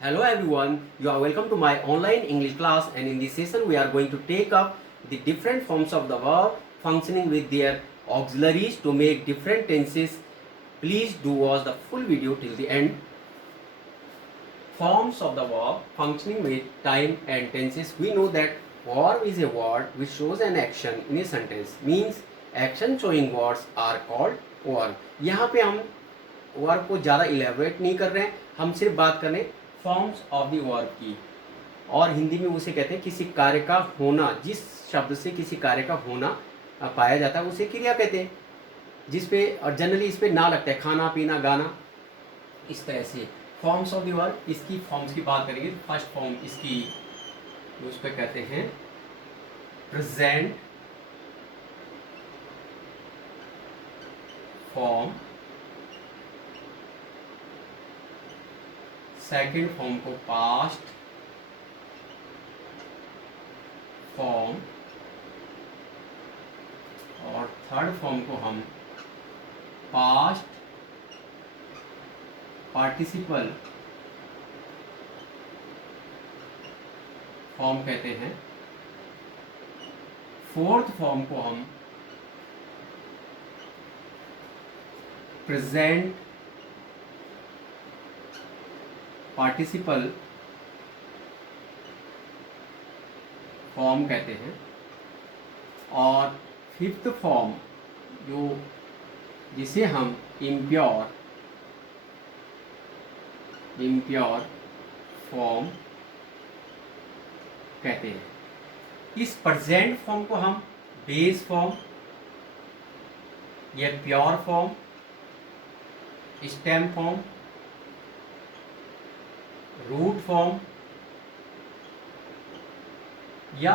Hello everyone, you are welcome to my online English class, and in this session we are going to take up the different forms of the verb functioning with their auxiliaries to make different tenses. Please do watch the full video till the end. Forms of the verb functioning with time and tenses. We know that verb is a word which shows an action in a sentence, means action showing words are called verb. यहाँ पे हम verb को ज़्यादा elaborate नहीं कर रहे हैं, हम सिर्फ बात कर रहे हैं फॉर्म्स ऑफ द वर्ब की, और हिंदी में उसे कहते हैं किसी कार्य का होना। जिस शब्द से किसी कार्य का होना पाया जाता है उसे क्रिया कहते हैं, जिस पे और जनरली इस पे ना लगता है, खाना पीना गाना, इस तरह से फॉर्म्स ऑफ द वर्ब। इसकी फॉर्म्स की बात करेंगे तो फर्स्ट फॉर्म इसकी उस पर कहते हैं प्रेजेंट फॉर्म, सेकेंड फॉर्म को पास्ट फॉर्म, और थर्ड फॉर्म को हम पास्ट पार्टिसिपल फॉर्म कहते हैं। फोर्थ फॉर्म को हम प्रेजेंट पार्टिसिपल फॉर्म कहते हैं, और फिफ्थ फॉर्म जिसे हम इम्प्योर फॉर्म कहते हैं। इस प्रेजेंट फॉर्म को हम बेस फॉर्म या pure form, stem form, root form या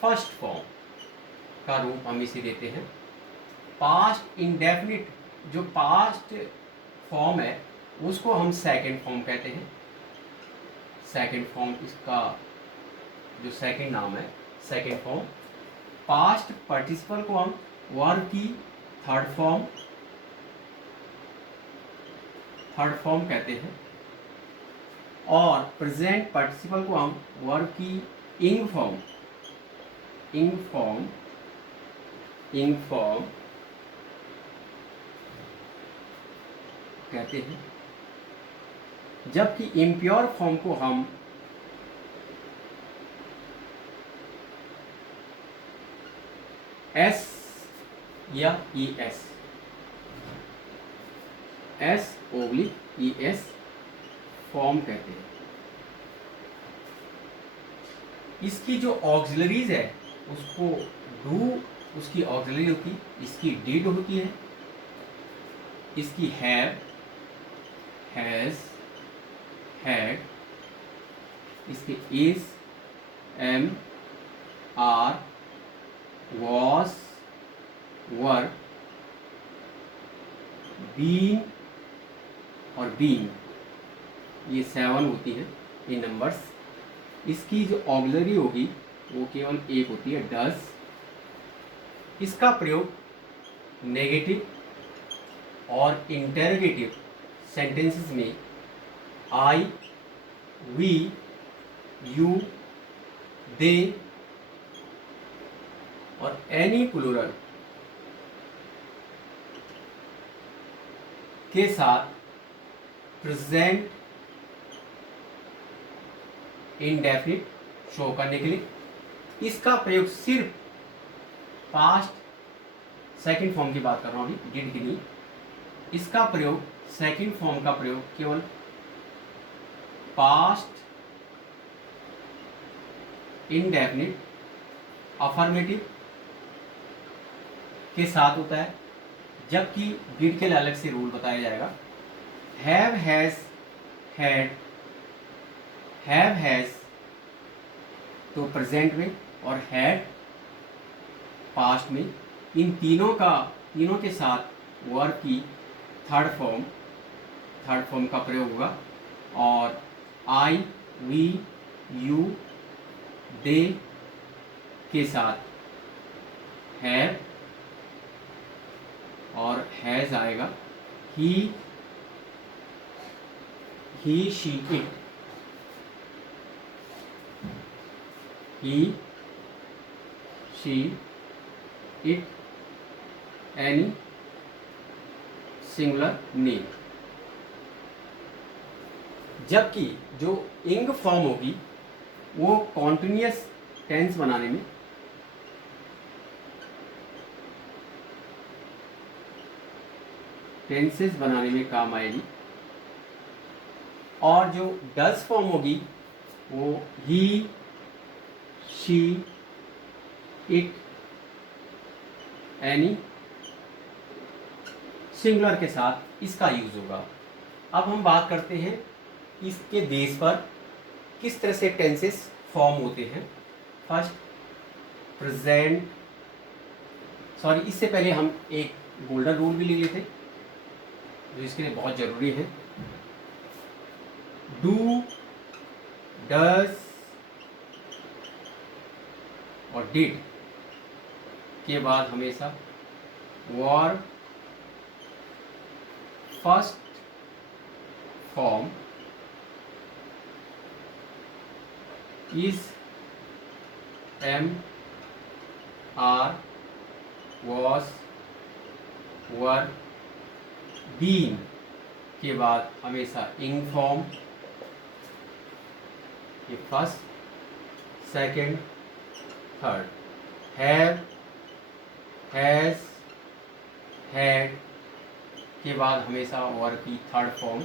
फर्स्ट फॉर्म का रूप हम इसे देते हैं। पास्ट इंडेफिनिट जो पास्ट फॉर्म है उसको हम सेकंड फॉर्म कहते हैं। सेकंड फॉर्म इसका जो सेकंड नाम है सेकंड फॉर्म। पास्ट पार्टिसिपल को हम वर्ब की थर्ड फॉर्म कहते हैं, और प्रेजेंट पार्टिसिपल को हम वर्ब की इंग फॉर्म कहते हैं, जबकि इम्प्योर फॉर्म को हम एस या एस फॉर्म कहते हैं। इसकी जो ऑक्सिलरीज है उसको डू उसकी ऑक्सिलरी होती है, इसकी डिड होती है, इसकी हैव, हैज, हैड, इसके is, am, are, was, were, been और बीइंग, ये 7 होती हैं ये नंबर्स। इसकी जो ऑक्सिलरी होगी वो केवल एक होती है, डज। इसका प्रयोग नेगेटिव और इंटरोगेटिव सेंटेंसेस में आई, वी, यू, दे और एनी प्लूरल के साथ प्रेजेंट इंडेफिनिट शो करने के लिए। इसका प्रयोग सिर्फ पास्ट सेकंड फॉर्म की बात कर रहा हूँ अभी, डिड की नहीं। इसका प्रयोग सेकंड फॉर्म का प्रयोग केवल पास्ट इंडेफिनिट अफर्मेटिव के साथ होता है, जबकि डिड के लिए अलग से रूल बताया जाएगा। Have, has, had, have, has तो प्रेजेंट में, और हैड पास्ट में। इन तीनों के साथ वर्ब की थर्ड फॉर्म का प्रयोग होगा, और आई, वी, यू, दे के साथ हैव और हैज आएगा। He, she, it he, she, it, any, singular, name. जबकि जो इंग फॉर्म होगी वो कॉन्टिन्यूअस टेंस बनाने में टेंसेस बनाने में काम आएगी, और जो डज फॉर्म होगी वो ही, शी, इट, एनी, सिंगुलर के साथ इसका यूज होगा। अब हम बात करते हैं इसके बेस पर किस तरह से टेंसेस फॉर्म होते हैं। फर्स्ट प्रेजेंट, सॉरी इससे पहले हम एक गोल्डन रूल भी ले लेते जो इसके लिए बहुत ज़रूरी है। डू, डज और डिड के बाद हमेशा verb first form is, am, are, was, were, been के बाद हमेशा इंग फॉर्म, ये first, second, third, have, has, had के बाद हमेशा वर्ब की थर्ड फॉर्म,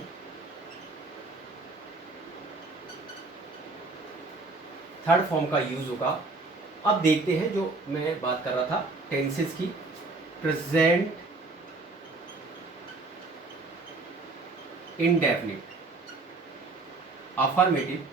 थर्ड फॉर्म का यूज होगा। अब देखते हैं जो मैं बात कर रहा था टेंसेस की। प्रेजेंट इंडेफिनिट, अफर्मेटिव,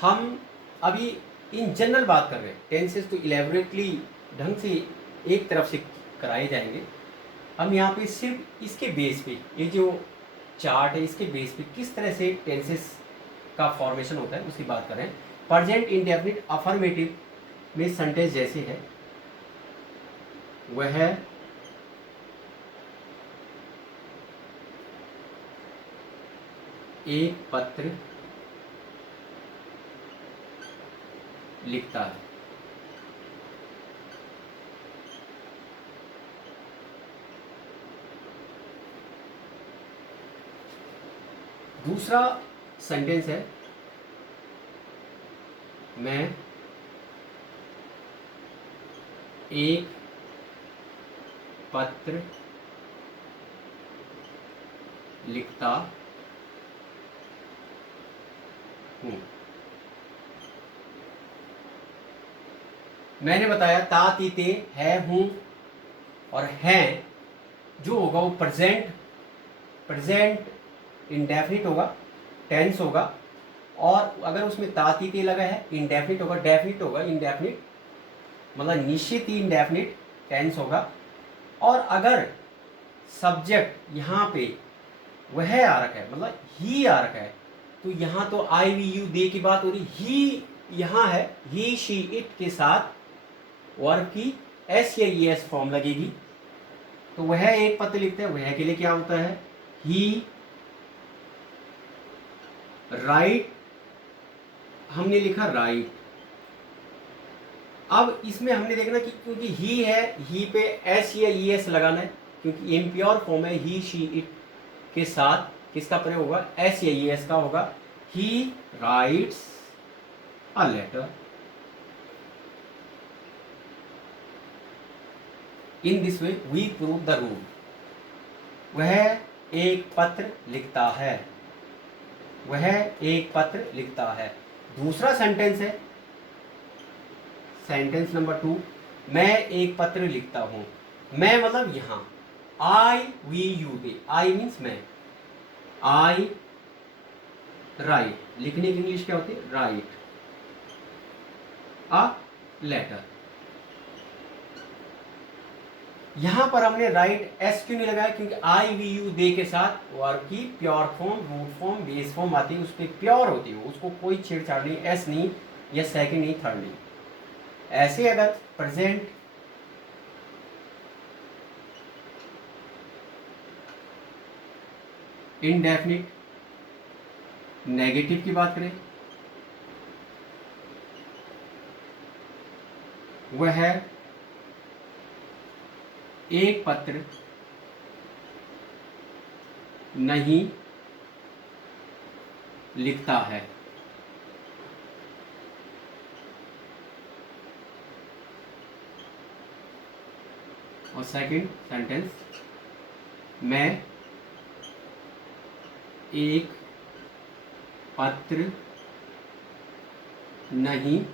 हम अभी इन जनरल बात कर रहे हैं। टेंसेस तो इलेबोरेटली ढंग से एक तरफ से कराए जाएंगे। हम यहाँ पे सिर्फ इसके बेस पे, ये जो चार्ट है इसके बेस पे किस तरह से टेंसेस का फॉर्मेशन होता है उसकी बात कर रहे हैं। प्रेजेंट इंडेफिनिट अफर्मेटिव में सेंटेंस जैसे है वह एक पत्र लिखता है। दूसरा सेंटेंस है मैं एक पत्र लिखता हूँ। मैंने बताया ता, ती, ते, है, हूँ और हैं जो होगा वो प्रेजेंट इंडेफिनिट होगा, टेंस होगा। और अगर उसमें ता, ती, ते लगा है इंडेफिनिट होगा, डेफिनिट होगा, इंडेफिनिट मतलब निश्चित ही इंडेफिनिट टेंस होगा। और अगर सब्जेक्ट यहाँ पे वह आ रखा है मतलब ही आ रखा है तो यहाँ तो आई वी यू दे की बात हो रही, ही यहाँ है, ही, शी, इट के साथ वर्ब की एस या ई एस फॉर्म लगेगी। तो वह एक पत्र लिखता है, वह के लिए क्या होता है ही राइट, हमने लिखा राइट। अब इसमें हमने देखना कि क्योंकि ही है, ही पे एस या ई एस लगाना है क्योंकि इम्प्योर फॉर्म है, ही, शी, इट के साथ किसका प्रयोग होगा, एस या ई एस का होगा। He writes a letter, in this way we prove the rule. वह एक पत्र लिखता है, वह एक पत्र लिखता है। दूसरा सेंटेंस है सेंटेंस नंबर 2, मैं एक पत्र लिखता हूं। मैं मतलब यहां I we you they, I means मैं, आई राइट, लिखने की इंग्लिश क्या होती है राइट अ लेटर। यहां पर हमने राइट एस क्यों नहीं लगाया क्योंकि आई वी यू दे के साथ वर्ब की pure form, root form, base form आती है, उस पर प्योर होती है, उसको कोई छेड़छाड़ नहीं, एस नहीं या सेकंड नहीं, थर्ड नहीं। ऐसे अगर प्रेजेंट इनडेफिनिट नेगेटिव की बात करें, वह एक पत्र नहीं लिखता है। और सेकंड सेंटेंस, मैं एक पत्र नहीं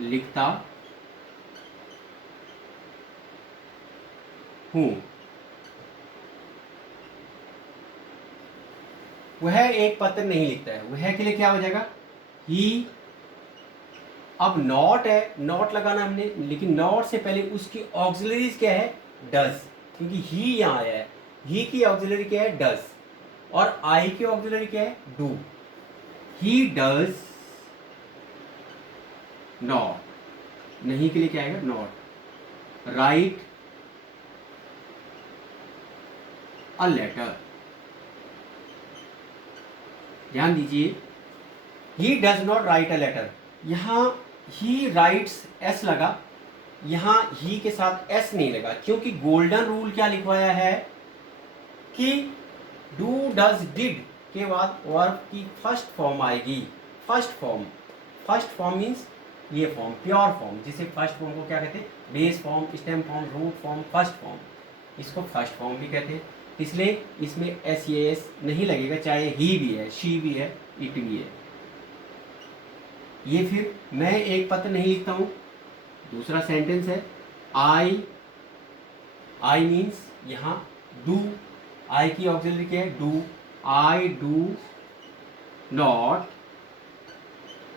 लिखता हूँ। वह एक पत्र नहीं लिखता है, वह के लिए क्या हो जाएगा, ही। अब नॉट है, नॉट लगाना हमने, लेकिन नॉट से पहले उसकी ऑक्सिलरीज क्या है, डज, क्योंकि ही यहाँ आया है। ही की ऑक्सिलरी क्या है, डज, और आई की ऑक्सिलरी क्या है, डू। ही डज नॉट, नहीं के लिए क्या आएगा, नॉट राइट अ लेटर। ध्यान दीजिए, he does not write a letter, यहां ही राइट्स एस लगा, यहां ही के साथ एस नहीं लगा, क्योंकि गोल्डन रूल क्या लिखवाया है कि डू डज डिड के बाद वर्ब की फर्स्ट फॉर्म आएगी। First form, first form means ये फॉर्म, प्योर फॉर्म, जिसे फर्स्ट फॉर्म को क्या कहते हैं, base form, stem form, root form, first form, इसको फर्स्ट फॉर्म भी कहते हैं। इसलिए इसमें एस ये एस नहीं लगेगा, चाहे ही भी है, शी भी है, इट भी है। ये फिर मैं एक पत्र नहीं लिखता हूं। दूसरा सेंटेंस है, आई, आई मीन्स यहां डू, आई की ऑक्सिलरी क्या है, do. I do not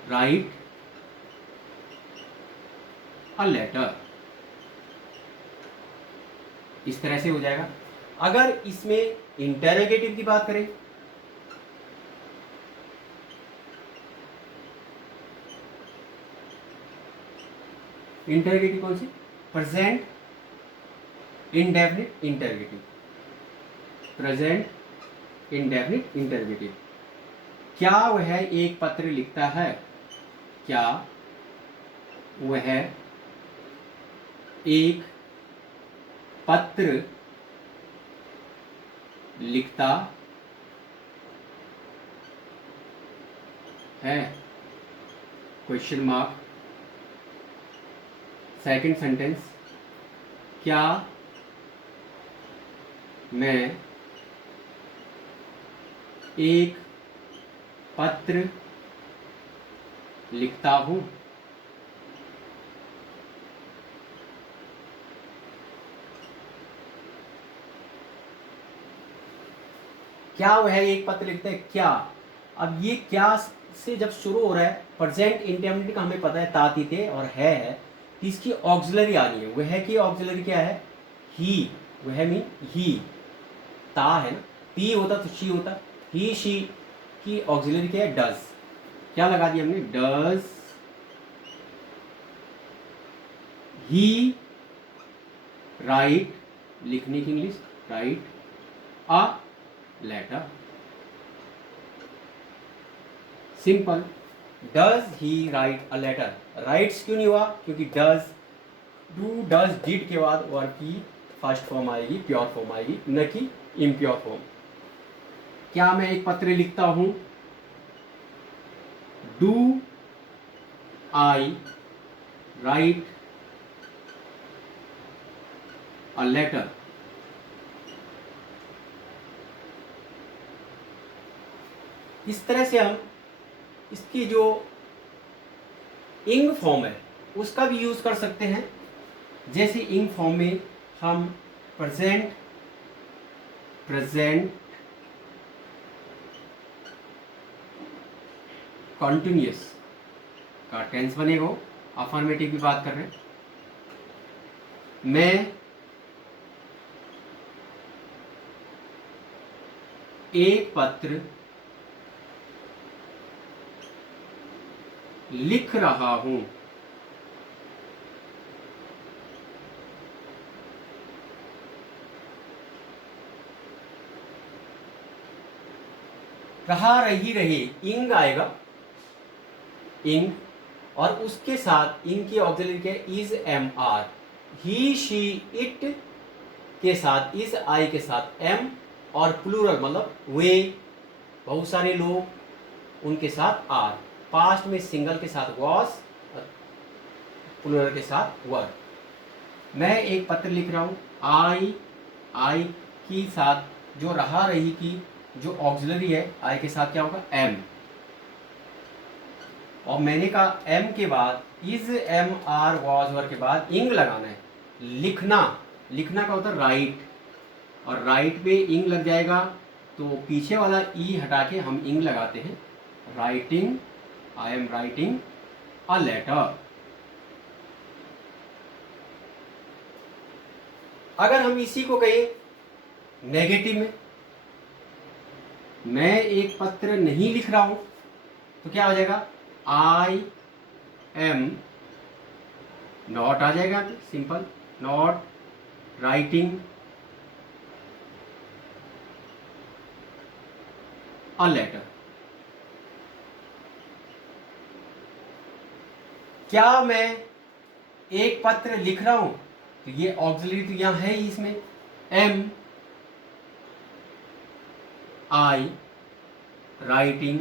write a letter. इस तरह से हो जाएगा। अगर इसमें इंटरोगेटिव की बात करें, इंटरोगेटिव कौन सी, present indefinite interrogative, present indefinite interrogative. क्या वह एक पत्र लिखता है, क्या वह एक पत्र लिखता है, क्वेश्चन मार्क। सेकंड सेंटेंस, क्या मैं एक पत्र लिखता हूं। क्या वह एक पत्र लिखता है, क्या। अब ये क्या से जब शुरू हो रहा है, प्रेजेंट इंडेफिनिट का हमें पता है, तातीते और है, तो इसकी ऑक्सिलरी आनी है। वह की ऑक्सिलरी क्या है, ही, वह मीन ही, ता है ना, पी होता तो शी होता, ही शी की ऑक्सिलरी क्या है, डज। क्या लगा दिया हमने, डज ही राइट, लिखने की English write a letter. Simple, does he write a letter. Writes क्यों नहीं हुआ, क्योंकि डज, डू डज डिड के बाद वर्ब की फर्स्ट फॉर्म आएगी, प्योर फॉर्म आएगी, न कि इम्प्योर फॉर्म। क्या मैं एक पत्र लिखता हूं, do I write a letter. इस तरह से हम इसकी जो इंग फॉर्म है उसका भी यूज कर सकते हैं। जैसे इंग फॉर्म में हम प्रेजेंट, प्रेजेंट कॉन्टिन्यूस का टेंस बनेगा, अफर्मेटिव की बात कर रहे हैं। मैं एक पत्र लिख रहा हूं। रहा रही रहे, इंग आएगा, इंग, और उसके साथ इंग की ऑक्सिलरी के is am are, he she it के साथ इज आई के साथ एम, और प्लूरल मतलब वे बहुत सारे लोग उनके साथ आर, पास्ट में सिंगल के साथ वॉस, प्लूरल के साथ वर। मैं एक पत्र लिख रहा हूँ, आई की साथ जो रहा रही की जो ऑक्सिलरी है आई के साथ क्या होगा एम, और मैंने कहा एम के बाद is am are was were के बाद इंग लगाना है। लिखना, लिखना का होता है राइट, और राइट पे इंग लग जाएगा तो पीछे वाला ई हटा के हम इंग लगाते हैं। Writing, I am writing a letter. अगर हम इसी को कहें नेगेटिव में, मैं एक पत्र नहीं लिख रहा हूं तो क्या हो जाएगा, आई एम नॉट आ जाएगा, simple, not writing a letter. क्या मैं एक पत्र लिख रहा हूं तो ये ऑक्सिलरी तो यहां है ही, इसमें am, I writing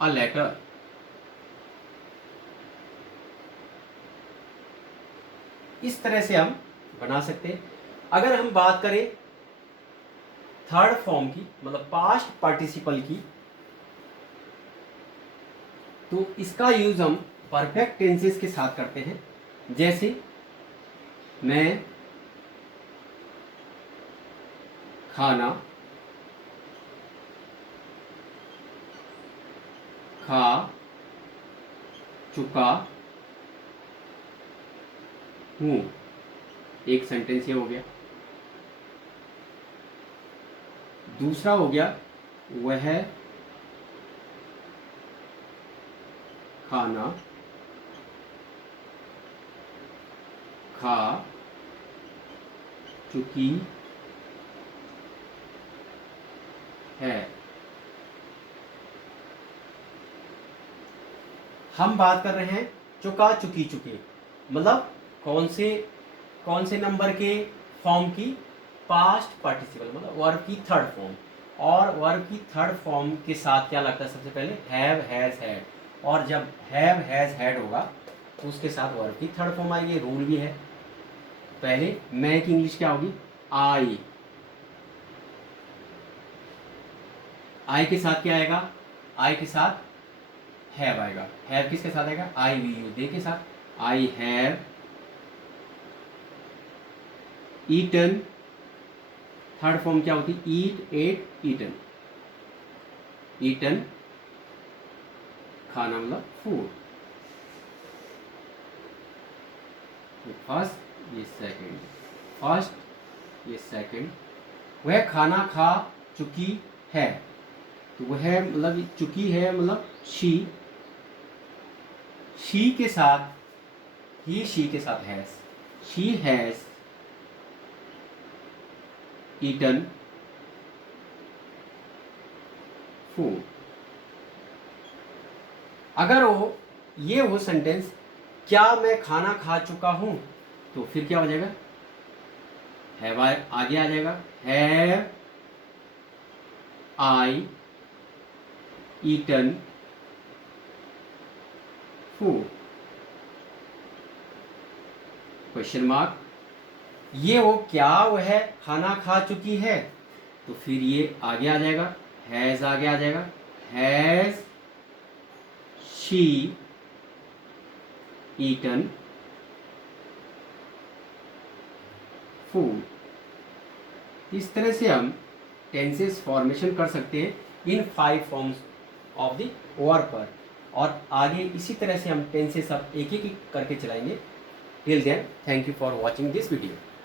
a letter. इस तरह से हम बना सकते हैं। अगर हम बात करें थर्ड फॉर्म की, मतलब पास्ट पार्टिसिपल की, तो इसका यूज हम परफेक्ट टेंसेस के साथ करते हैं। जैसे मैं खाना खा चुका हूं, एक सेंटेंस ये हो गया। दूसरा हो गया वह खाना खा चुकी है। हम बात कर रहे हैं चुका चुकी चुके, मतलब कौन से नंबर के फॉर्म की, पास्ट पार्टिसिपल, मतलब वर्ब की थर्ड फॉर्म। और वर्ब की थर्ड फॉर्म के साथ क्या लगता है, सबसे पहले हैव हैज हैड, और जब हैव हैज हैड होगा तो उसके साथ वर्ब की थर्ड फॉर्म आएगी। रूल भी है। पहले मैं की इंग्लिश क्या होगी, आई के साथ क्या आएगा, आई के साथ हैव आएगा। हैव किसके साथ आएगा, आई वी यू, दे के साथ। I have eaten, third form क्या होती, ईट, एट, ईटन। ईटन खाना मतलब फूड। फर्स्ट ये सेकंड, फर्स्ट ये सेकंड। वह खाना खा चुकी है, तो वह मतलब चुकी है मतलब शी के साथ ही, शी के साथ has, she has eaten food. अगर वो ये हो सेंटेंस, क्या मैं खाना खा चुका हूं, तो फिर क्या हो जाएगा, हैव आई आगे आ जाएगा, have I eaten food, question mark. ये वो क्या वह खाना खा चुकी है, तो फिर ये आगे आ जाएगा, हैज आगे आ जाएगा, हैज शी ईटन फूड। इस तरह से हम टेंसेस फॉर्मेशन कर सकते हैं इन 5 फॉर्म्स ऑफ द वर्ब पर, और आगे इसी तरह से हम टेंसेस अब एक एक करके चलाएंगे। Till then, thank you for watching this video.